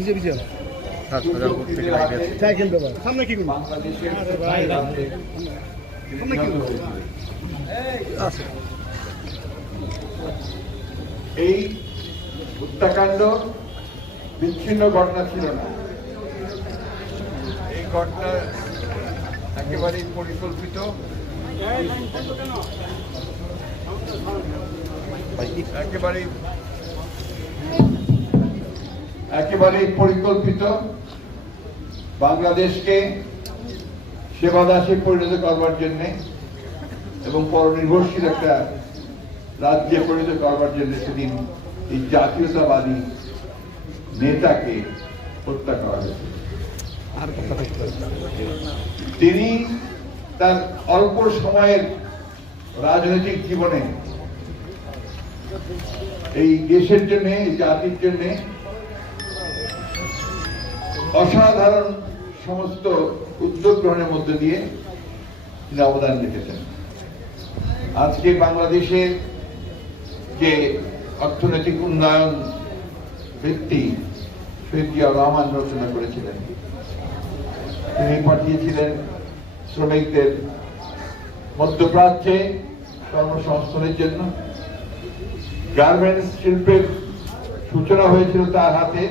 পিছিয়ে পিছিয়ে হাসপাতালপুর থেকে লাইভে আছি। সাইকেল দেবো সামনে কি করব? সামনে কি করব? এই হত্যাকাণ্ড বিচ্ছিন্ন ঘটনা ছিল না। এই ঘটনা একেবারেই পরিকল্পিত। একেবারেই একেবারেই পরিকল্পিত। বাংলাদেশকে সেবাদাসে পরিণত করবার জন্যে এবং পরনির্ভরশীল একটা রাজ্যে পরিণত করবার জন্য সেদিন এই জাতীয়তাবাদী নেতাকে হত্যা করা হয়েছে। তিনি তার অল্প সময়ের রাজনৈতিক জীবনে এই দেশের জন্য জাতির জন্য অসাধারণ সমস্ত উদ্যোগ গ্রহণের মধ্যে দিয়ে তিনি অবদান রেখেছেন। আজকে বাংলাদেশের যে অর্থনৈতিক উন্নয়ন ভিত্তি শহীদ রহমান রচনা করেছিলেন, তিনি পাঠিয়েছিলেন শ্রমিকদের মধ্যপ্রাচ্যে কর্মসংস্থানের জন্য। গার্মেন্টস শিল্পের সূচনা হয়েছিল তার হাতে।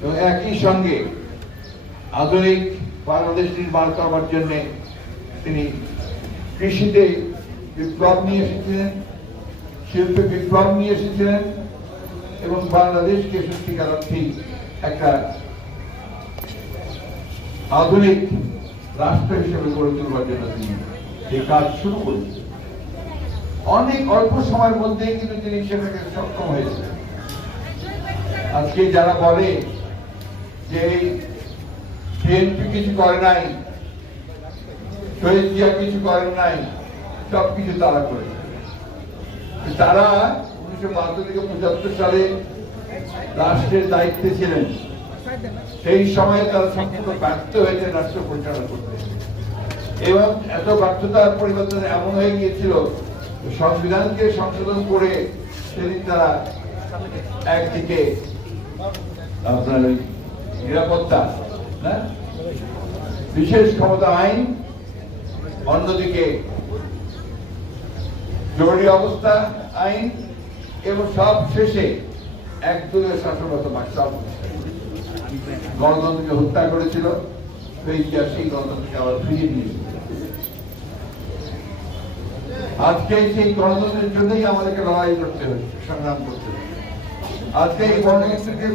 এবং একই সঙ্গে আধুনিক বাংলাদেশ নির্মাণ করবার জন্য তিনি কৃষিতে বিপ্লব নিয়ে এসেছিলেন, শিল্পে বিপ্লব নিয়ে এসেছিলেন এবং বাংলাদেশকে সত্যিকার অর্থেই একটা আধুনিক রাষ্ট্র হিসেবে গড়ে তুলবার জন্য তিনি এই কাজ শুরু করেছিলেন। অনেক অল্প সময়ের মধ্যেই কিন্তু তিনি সেটাকে সক্ষম হয়েছিলেন। আজকে যারা বলে যে বিএনপি কিছু করে নাই শহীদ জিয়া কিছু নাই সব কিছু তারা করেছে। তারা উনিশশো বাহাত্তর থেকে পঁচাত্তর সালে রাষ্ট্রের দায়িত্বে ছিলেন। সেই সময়ে তারা সম্পূর্ণ ব্যর্থ হয়েছে রাষ্ট্র পরিচালনা করতে। এবং এত ব্যর্থতার পরিবর্তন এমন হয়ে গিয়েছিল, সংবিধানকে সংশোধন করে সেদিন তারা একদিকে আপনার নিরাপত্তা না বিশেষ ক্ষমতা, আইন, অন্যদিকে জরুরি অবস্থা, আইন, এবং সব শেষে একদলীয় শাসনগত বাকশাল গণতন্ত্রকে হত্যা করেছিল, সেই সেই গণতন্ত্রকে আবার ফিরিয়ে নিয়েছিল। আজকে সেই গণতন্ত্রের জন্যই আমাদেরকে লড়াই করতে হচ্ছে, সংগ্রাম করতে হচ্ছে। আজকে এই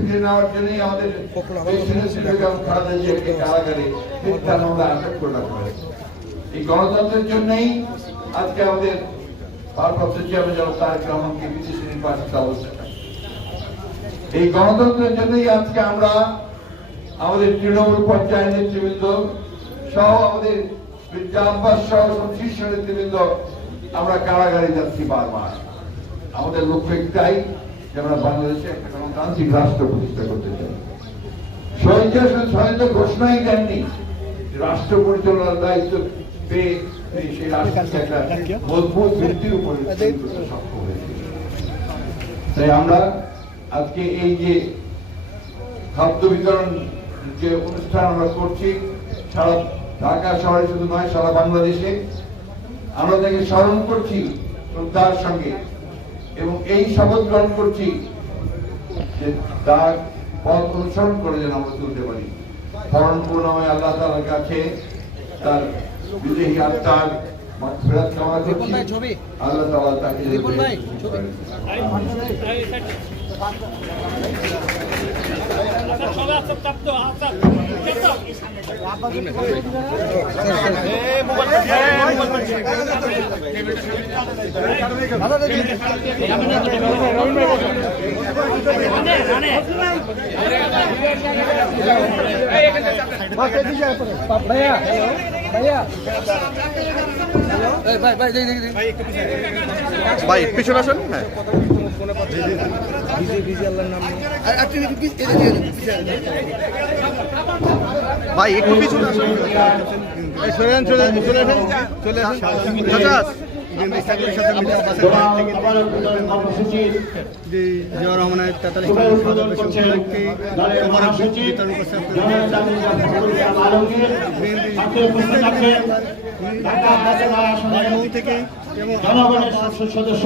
ফিরে নেওয়ার জন্যই আমাদের কারাগারে আটক এই গণতন্ত্রের জন্যই আজকে আমাদের এই গণতন্ত্রের জন্যই আজকে আমরা আমাদের তৃণমূল পর্যায়ের নেতৃবৃন্দ সহ আমাদের সহ শীর্ষ নেতৃবৃন্দ আমরা কারাগারে যাচ্ছি বারবার। আমাদের লক্ষ্য একটাই আমরা বাংলাদেশে একটা গণতান্ত্রিক রাষ্ট্র প্রতিষ্ঠা করতে চাই শহীদ শহীদ ঘোষণাই দেননি। রাষ্ট্র পরিচালনার দায়িত্ব পেয়ে সেই রাষ্ট্রকে একটা মজবুত ভিত্তির উপরে সক্ষম হয়েছিল তাই আমরা আজকে এই যে খাদ্য বিতরণ যে অনুষ্ঠান আমরা করছি, সারা ঢাকা শহরে শুধু নয়, সারা বাংলাদেশে, আমরা তাকে স্মরণ করছি শ্রদ্ধার সঙ্গে। এবং এই শপথ গ্রহণ করছি যে তার পথ অনুসরণ করে যেন আমরা চলতে পারি। স্মরণ পূর্ণময় আল্লাহ তালার কাছে তার বিদেহী আত্মার ফেরত কামনা করছি। আল্লাহ তালা তাকে। ভাইয়া ভাইয়া ভাই পিছনে আসুন হ্যাঁ বিজে বিজে আল্লাহর নাম ভাই একটু পিছনে আসুন। চলে আসেন। চলে আসেন। আসেন জিয়া রহমানের উপলক্ষে বিতরণ করছে থেকে জনগণের সংসদ সদস্য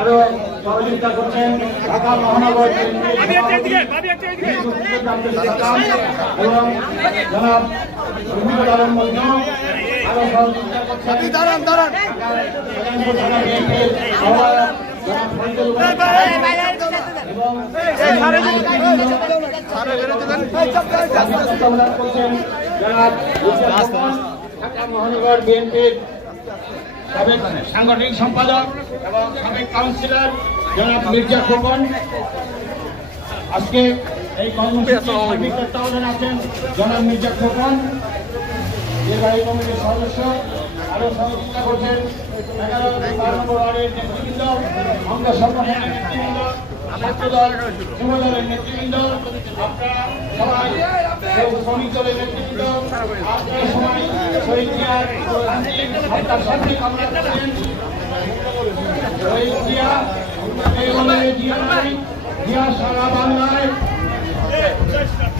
আরও সহযোগিতা করছেন ঢাকা মহানগর এবং জনাব রফিকুল দাঁড়ান দাঁড়ান। মহানগর বিএনপির সাবেক সাংগঠনিক সম্পাদক এবং সাবেক কাউন্সিলর জনাব মির্জা খোকন। আজকে এই কর্মসূচির সার্বিক আছেন, জনাব মির্জা খোকন। নির্বাহী কমিটির সদস্য আরও সহযোগিতা করছেন। এগারো বারো নম্বর ওয়ার্ডের নেতৃবৃন্দ, অঙ্গ সংগঠনের নেতৃবৃন্দ নেতৃবৃন্দ, আপনারা সবাই শ্রমিক দলের নেতৃবৃন্দ, আপনারা সবাই শহীদ শহীদ সারা বাংলায় শহীদ জিয়া আন্দোলনে ভয় পায় না আন্দোলনে জিয়া আমার চেতনা জিয়া আমার